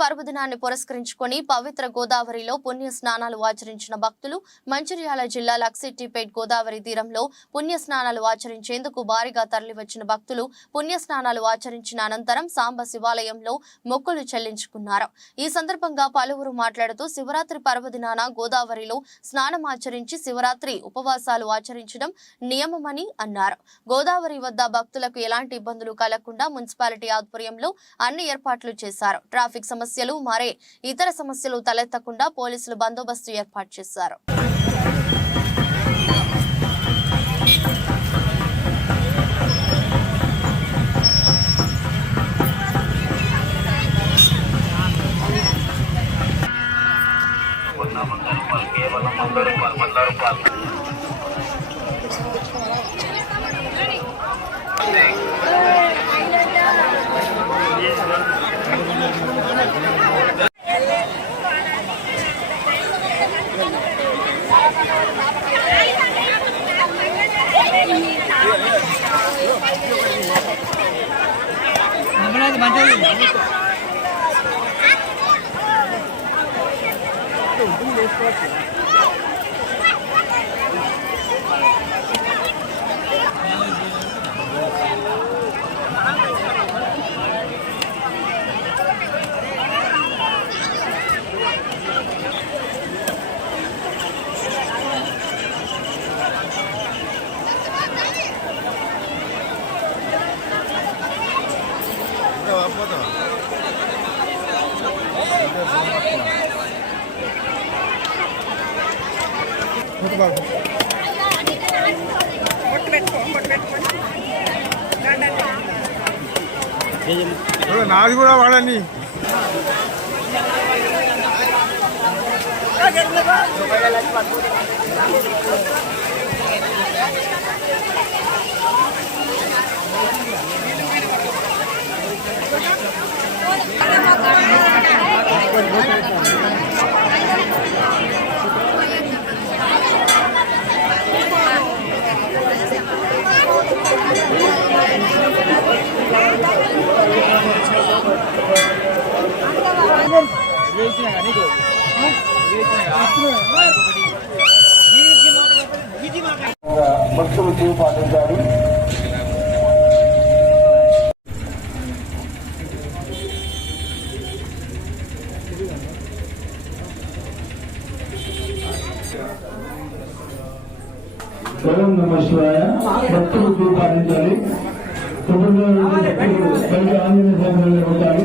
పర్వదినాన్ని పురస్కరించుకొని పవిత్ర గోదావరిలో పుణ్య స్నానాలు ఆచరించిన భక్తులు మంచిర్యాల జిల్లా లక్సిట్టిపేట్ గోదావరి తీరంలో పుణ్య స్నానాలు ఆచరించేందుకు భారీగా తరలివచ్చిన భక్తులు పుణ్య స్నానాలు ఆచరించిన అనంతరం సాంబ శివాలయంలో మొక్కులు చెల్లించుకున్నారు. ఈ సందర్భంగా పలువురు మాట్లాడుతూ శివరాత్రి పర్వదినాన గోదావరిలో స్నానం ఆచరించి శివరాత్రి ఉపవాసాలు ఆచరించడం నియమమని అన్నారు. గోదావరి వద్ద భక్తులకు ఎలాంటి ఇబ్బందులు కలగకుండా మున్సిపాలిటీ ఆధ్వర్యంలో అన్ని ఏర్పాట్లు చేశారు. ట్రాఫిక్ సమస్యలు మరే ఇతర సమస్యలు తలెత్తకుండా పోలీసులు బందోబస్తు ఏర్పాటు చేశారు. 你们那怎么教育的？总都没说。రూపాయలు కేవలం వంద రూపాయలు వంద రూపాయలు నాది కూడా వాడండి భక్తులు you. క్యూ పాటించాలి. ఓం నమ శివాయ భక్తులు పాటించాలి కుటుంబంలో ఆంజనేయ స్వామి ఉండకూడదు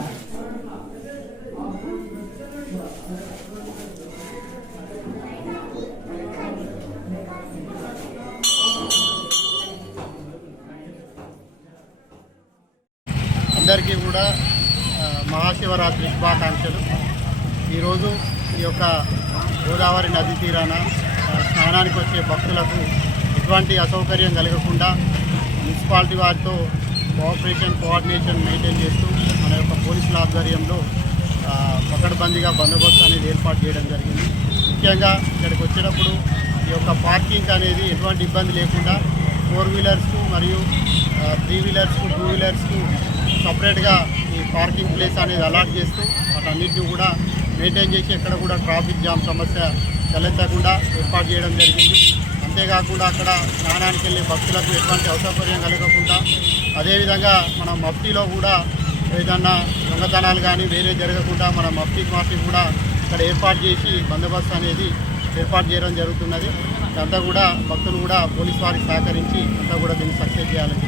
అందరికీ కూడా మహాశివరాత్రి శుభాకాంక్షలు. ఈరోజు ఈ యొక్క గోదావరి నది తీరాన స్నానానికి వచ్చే భక్తులకు ఎటువంటి అసౌకర్యం కలగకుండా మున్సిపాలిటీ వారితో కోఆపరేషన్ కోఆర్డినేషన్ మెయింటైన్ చేస్తూ మన యొక్క పోలీసుల ఆధ్వర్యంలో పకడ్బందీగా బందోబస్తు అనేది ఏర్పాటు చేయడం జరిగింది. ముఖ్యంగా ఇక్కడికి వచ్చినప్పుడు ఈ యొక్క పార్కింగ్ అనేది ఎటువంటి ఇబ్బంది లేకుండా ఫోర్ వీలర్స్కు మరియు త్రీ వీలర్స్కు టూ వీలర్స్కు సపరేట్గా ఈ పార్కింగ్ ప్లేస్ అనేది అలాట్ చేస్తూ వాటన్నిటిని కూడా మెయింటైన్ చేసి ఎక్కడ కూడా ట్రాఫిక్ జామ్ సమస్య తలెత్తకుండా ఏర్పాటు చేయడం జరిగింది. అంతేకాకుండా అక్కడ స్నానానికి వెళ్ళే భక్తులకు ఎటువంటి అసౌకర్యం కలగకుండా అదేవిధంగా మన మఫ్టీలో కూడా ఏదన్నా దొంగతనాలు కానీ వేరే జరగకుండా మన మఫ్టీ మాఫీ కూడా ఇక్కడ ఏర్పాటు చేసి బందోబస్తు అనేది ఏర్పాటు చేయడం జరుగుతున్నది. అంతా కూడా భక్తులు కూడా పోలీస్ వారికి సహకరించి అంతా కూడా దీన్ని సక్సెస్ చేయాలని